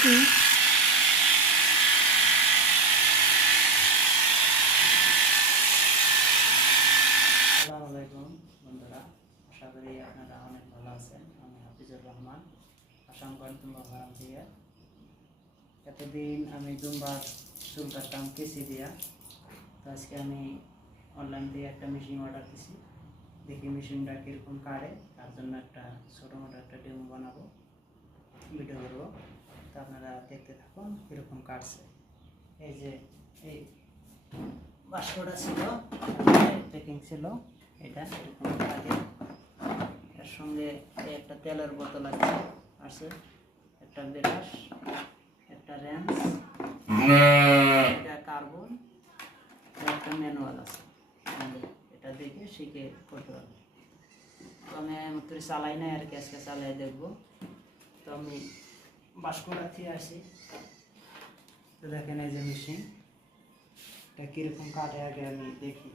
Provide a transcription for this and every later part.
আপনি বন্ধুরা আশা করি আপনারা অনেক ভালো আমি এতদিন আমি দুম্বার চুল কাটতাম কেসি দিয়া তো আজকে আমি অনলাইন থেকে একটা মেশিন অর্ডার দিছি দেখি মেশিনটা কীরকম কাটে তার জন্য একটা ছোটো মোটো একটা ডেমো বানাবো ভিডিও করব তো আপনারা দেখতে থাকুন কীরকম কাটছে। এই যে, এই বাস্কটা ছিল প্যাকিং ছিল, এটা এরকম থাকে এর সঙ্গে একটা তেলের বোতল আছে আছে। একটা ব্রাশ, একটা র্যান্স এটা কার্বন একটা ম্যানুয়াল আছে। এটা দেখে শিখে করতে পারবে তো আমি চালাই নাই আর কি, আজকে চালাই দেখব। তো আমি বাস্কটা থেকে আসি তো দেখেন এই যে মেশিন এটা কীরকম কাটে আগে আমি দেখি।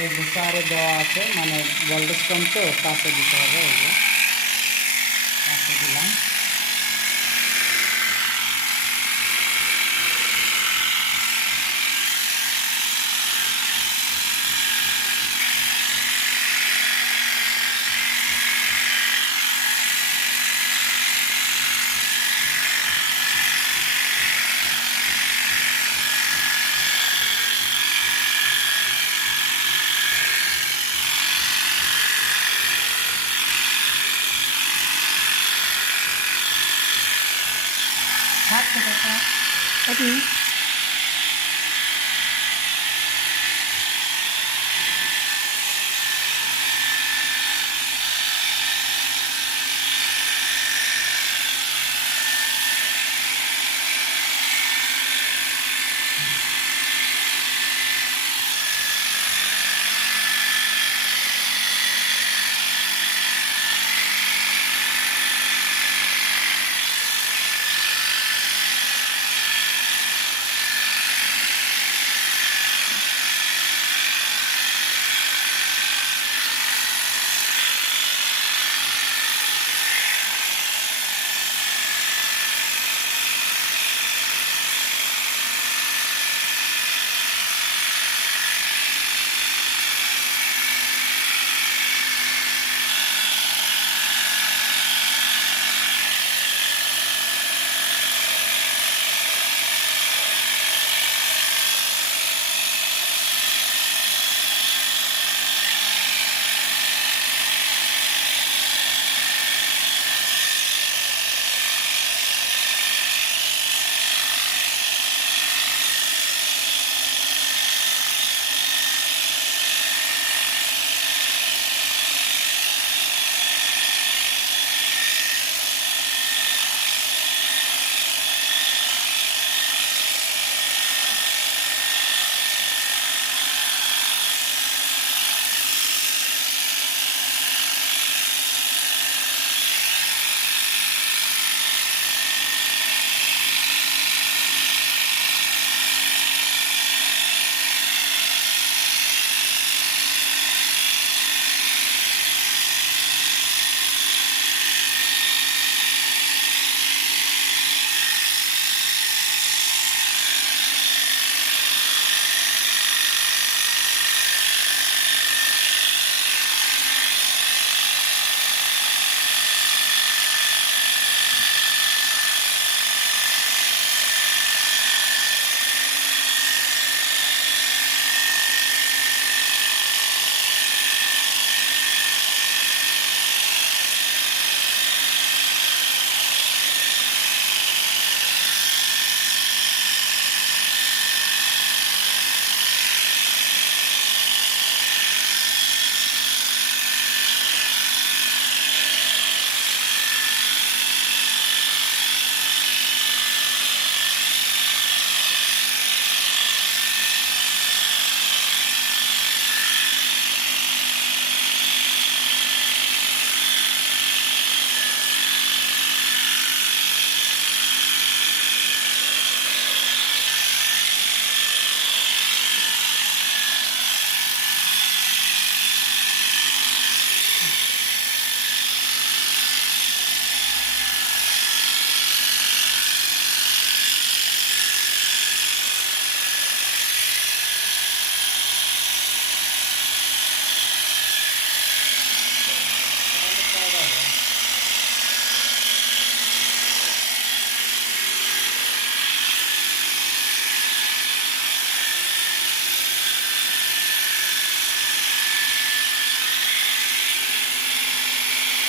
এই বুসারে দেওয়া আছে মানে ভোল্টেজ তো কাছে দিতে হবে, এই যে। ครักไปพักแป๊บนึง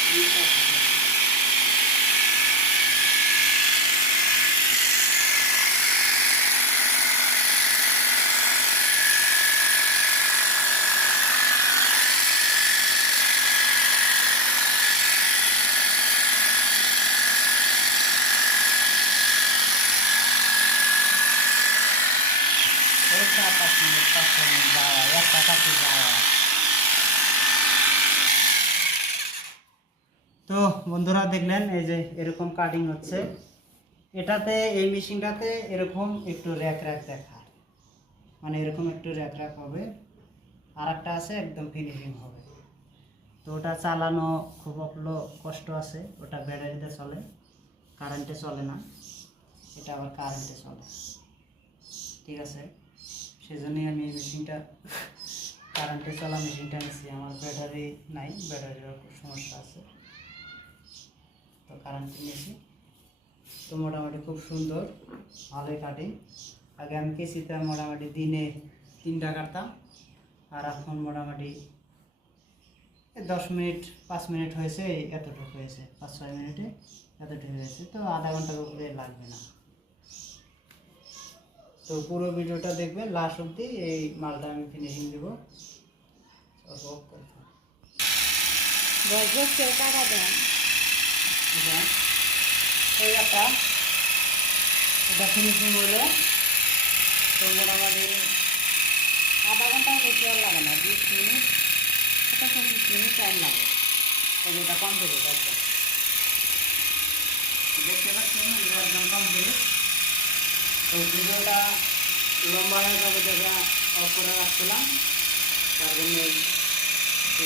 Tapos, tapos, tapos, tapos, tapos, tapos, tapos, তো বন্ধুরা দেখলেন, এই যে এরকম কাটিং হচ্ছে। এটাতে, এই মেশিনটাতে এরকম একটু র্যাক র্যাক দেখা মানে এরকম একটু র্যাক র্যাক হবে। আর একটা আছে, একদম ফিনিশিং হবে। তো ওটা চালানো খুব অপলো কষ্ট আছে। ওটা ব্যাটারিতে চলে কারেন্টে চলে না। এটা আবার কারেন্টে চলে। ঠিক আছে? সেজন্যই আমি এই মেশিনটা কারেন্টে চলা মেশিনটা নিচ্ছি আমার ব্যাটারি নাই ব্যাটারিরও খুব সমস্যা আছে। কারেন্ট নিয়েছি তো মোটামুটি খুব সুন্দর, ভালোই কাটি। আগে আমি কেসিতে মোটামুটি দিনে তিনটা কাটতাম। আর এখন মোটামুটি দশ মিনিট, পাঁচ মিনিট হয়েছে, এতটুকু হয়েছে। পাঁচ, ছয় মিনিটে এতটুকু হয়েছে। তো আধা ঘণ্টার উপরে লাগবে না। তো পুরো ভিডিওটা দেখবেন লাস্ট অবধি, এই মালটা আমি ফিনিশিং দেবো। টাকা দেন। হ্যাঁ। একটা এটা ফিনিশিং হলে তো মোটামুটি আধা ঘণ্টা বেশি আর লাগে না, বিশ মিনিট এটা পঁচিশ মিনিট টাইম লাগে। যে এটা কমপ্লিট একদম। দেখতে পাচ্ছেন, এটা একদম কমপ্লিট তো ভিডিওটা লম্বা হয়ে যাবে দেখা অফ করে রাখছিলাম, তার জন্য তো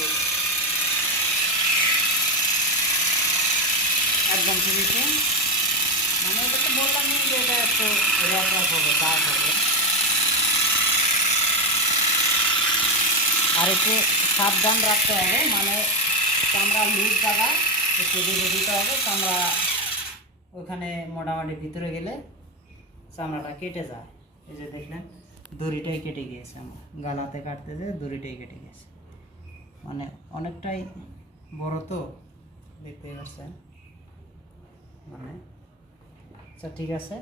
একদম ফিনিশিং মানে এটা তো বললাম যে এটা একটু র্যাপ হবে দাগ হবে। আর একটু সাবধান রাখতে হবে মানে চামড়া লুজ জায়গা, একটু দিতে দিতে হবে, চামড়া ওখানে মোটামুটি ভিতরে গেলে চামড়াটা কেটে যায়। এই যে দেখলেন, দড়িটাই কেটে গিয়েছে আমার। গালাতে কাটতে যে দড়িটাই কেটে গিয়েছে। মানে অনেকটাই বড় তো, দেখতেই পাচ্ছেন। মানে আচ্ছা ঠিক আছে